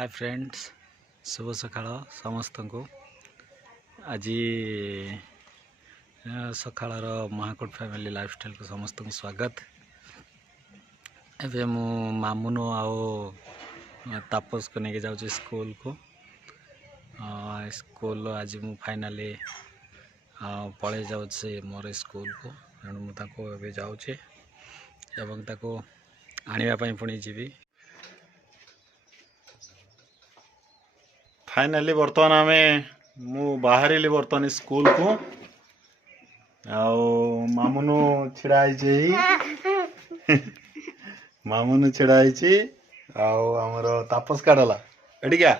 Hi friends, शुभ सकाळ समस्त को। आज सकाळर महाकोट फैमिली लाइफस्टाइल को समस्त को स्वागत। एवं मु मामुनो आओ तापस को लेके जाऊँ स्कूल को। स्कूल आज मु फाइनाली पड़े जाऊँ मोर स्कूल को। मुझे जाऊँचे एवं ताको आने पुणी जीवी। फाइनाली बर्तमान आम मु बाहर बर्तमान स्कूल को। मामुनु छिड़ाई मामुनु छिड़ाई आमर तापस काटला एटिका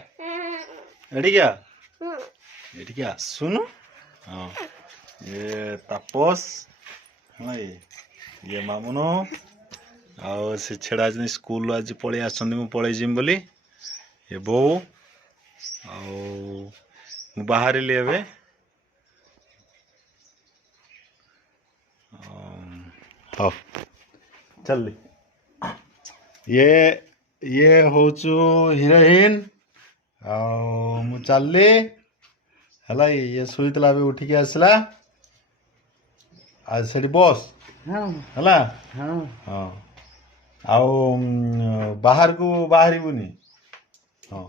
सुन। हाँ ये तापस, हाँ ये मामुनु आउ से छिड़ा स्कूल आज पलि आस पलि जिम बोली ये बो बाहर लिए हाँ चल ये होचु हीरोइन मु चलली हला ये सुईतला भी उठिक आसला आज से बस हला हाँ आओ बाहर को बाहरबुनी। हाँ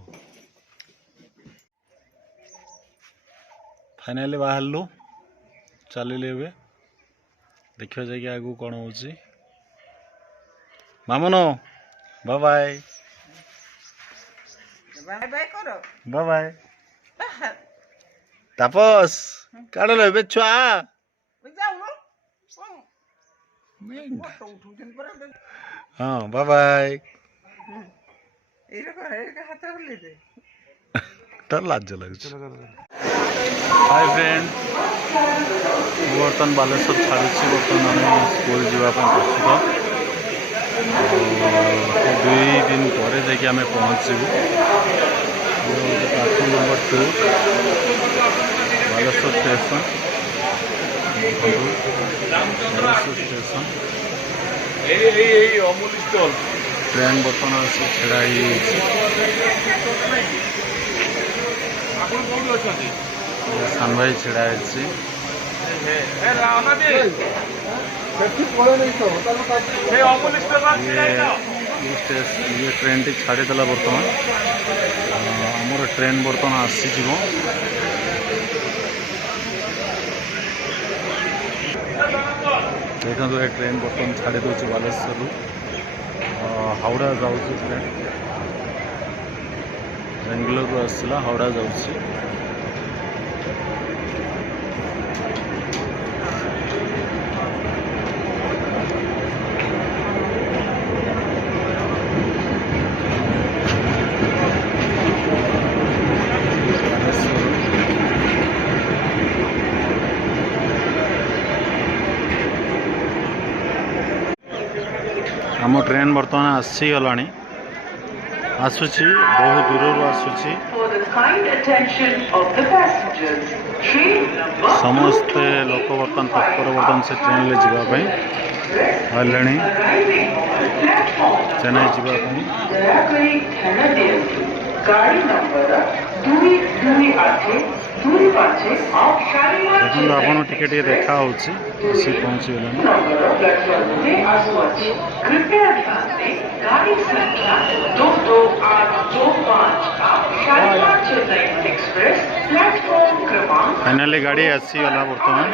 फाइनाली बाहरलु चलिए देखिए जाकि आगू कौन हो। मामुनो बाय बाय बाय बाय करो बाय बाय। तापस काढलो बे छुआ हाँ बाय बाय तर लाज लगुच। हाय फ्रेंड, बर्तमान बालेश्वर छाड़ी बर्तमान आम स्कूल जावाई प्रस्तुत। 2 दिन पर जाकि पहुँचू। Platform number 2 Baleshwar station. Baleshwar station train बर्तमान आसी छेड़ा सान भाई छेड़ा ये ट्रेन टी छाड़ीदेला बर्तमान आमर ट्रेन बर्तमान आसीज। देखो ये ट्रेन बर्तमान छाड़ी दूसरी बालेश्वर हावड़ा जाऊँ ट्रेन बेंगलोर आसला हावड़ा जाऊँ। आम ट्रेन बर्तमान आसीगला आसूची बहुत दूर आसूची। समस्ते लोक बर्तमान तत्पर बर्तमान से ट्रेन ले जावाई बाहर चेन्नई जावाई। देखो आप टिके देखा सी पहुँची फाइनाली गाड़ी आसीगला बर्तमान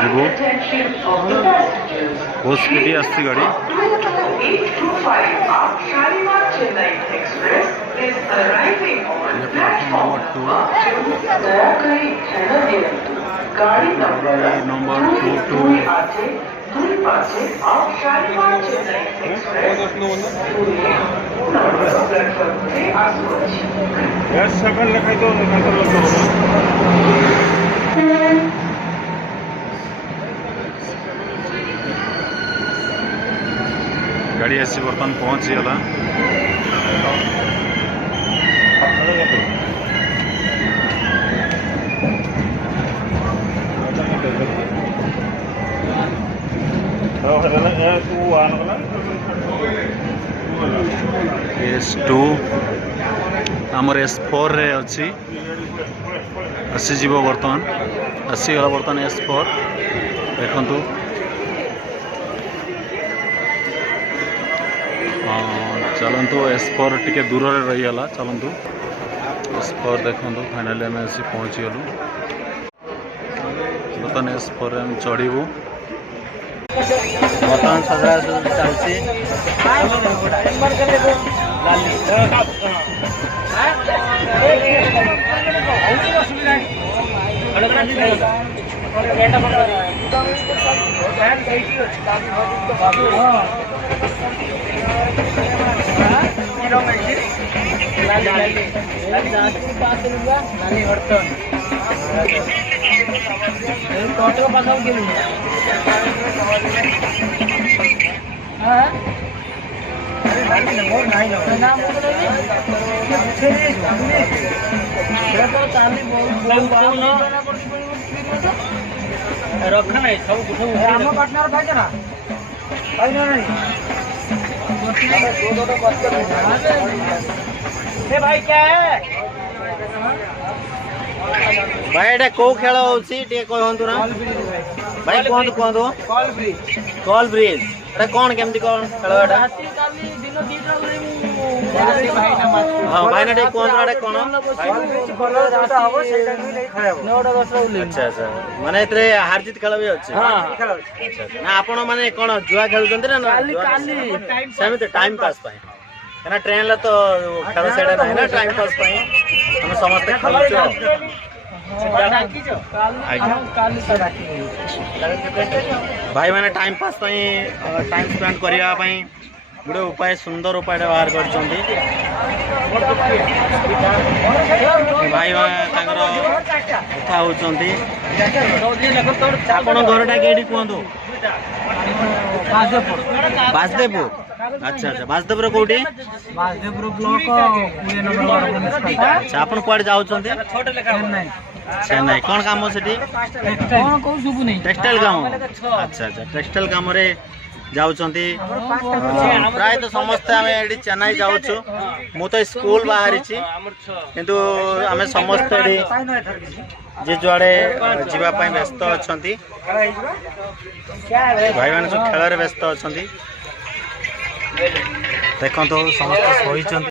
जीवो बहुत स्पीड आसी गाड़ी। नंबर 2 गाड़ी आसी बर्तमान पहुँची गला। तू S2 आमर S4 रे अच्छी आसीज बर्तमान आसीगला बर्तमान S4 देखु चलतु S4 टिके दूर रहीगला चलतु S4 देखु फाइनाली आम आसी पहुँची गलु बर्तमान S4 आम चढ़ू बर्तमान सजड़ा चलती रखा नहीं सब पार्टनर भाई ना भाई क्या है भाई एटा को खेल होची टे कहंतु ना भाई कहंतु कहंतु कॉल ब्रिज एटा कोन केमती कोन खेल एटा दिन दीटा हां भाई ना टे कहंतु एटा कोन अच्छा अच्छा माने इतरे हार जीत खेल भी अछि हां ना आपण माने कोन जुआ खेलुचंती ना काली सेमी टाइम पास पाए ना ट्रेन ला तो खेल सेडा नाही ना टाइम पास पाए हम समस्त खेलुचो भाई मैंने टाइम पास टाइम स्पेंड करने गोटे उपाय सुंदर उपाय बाहर कर भाई कथा होती आपण घरटा कई कहतु बासदेवपुर अच्छा अच्छा बासदेवपुर कौटी अच्छा आप कौड़े जाऊँ चेन्नई कौन काम से टेक्सटाइल काम अच्छा अच्छा टेक्सटाइल काम प्राय तो समस्ते आम ये चेन्नई जाऊँ मु तो स्कूल बाहरी किंतु आम समस्त जे जुआड़े जावाई व्यस्त अच्छा भाई मैंने सब खेल व्यस्त अच्छा देखो समस्त शोच